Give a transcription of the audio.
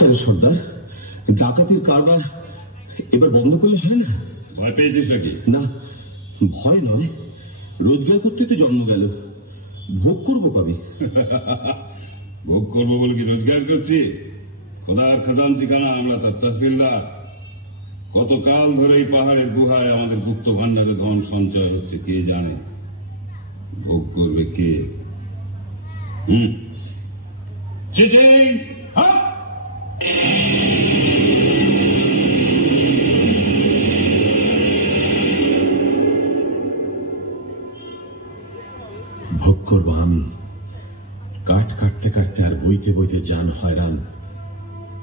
কেন সর্দার, ডাকাতির কারবার এবার বন্ধ করলে হয় না? ভয় পেয়েছিস নাকি? না, ভয় নয়, রোজগার করতে তো জন্ম গেল, ভোগ করবো কবে? ভোগ করবো বলে কি রোজগার করছি? খোদার খাজান ঠিকানা আমরা তার তহসিলদার। কতকাল ধরে এই পাহাড়ের গুহায় আমাদের গুপ্ত ভান্ডারে ধন সঞ্চয় হচ্ছে কে জানে। ভোগ করবে কে? ভোগ করবো আমি। কাঠ কাটতে কাটতে আর বইতে বইতে জান হয়রান।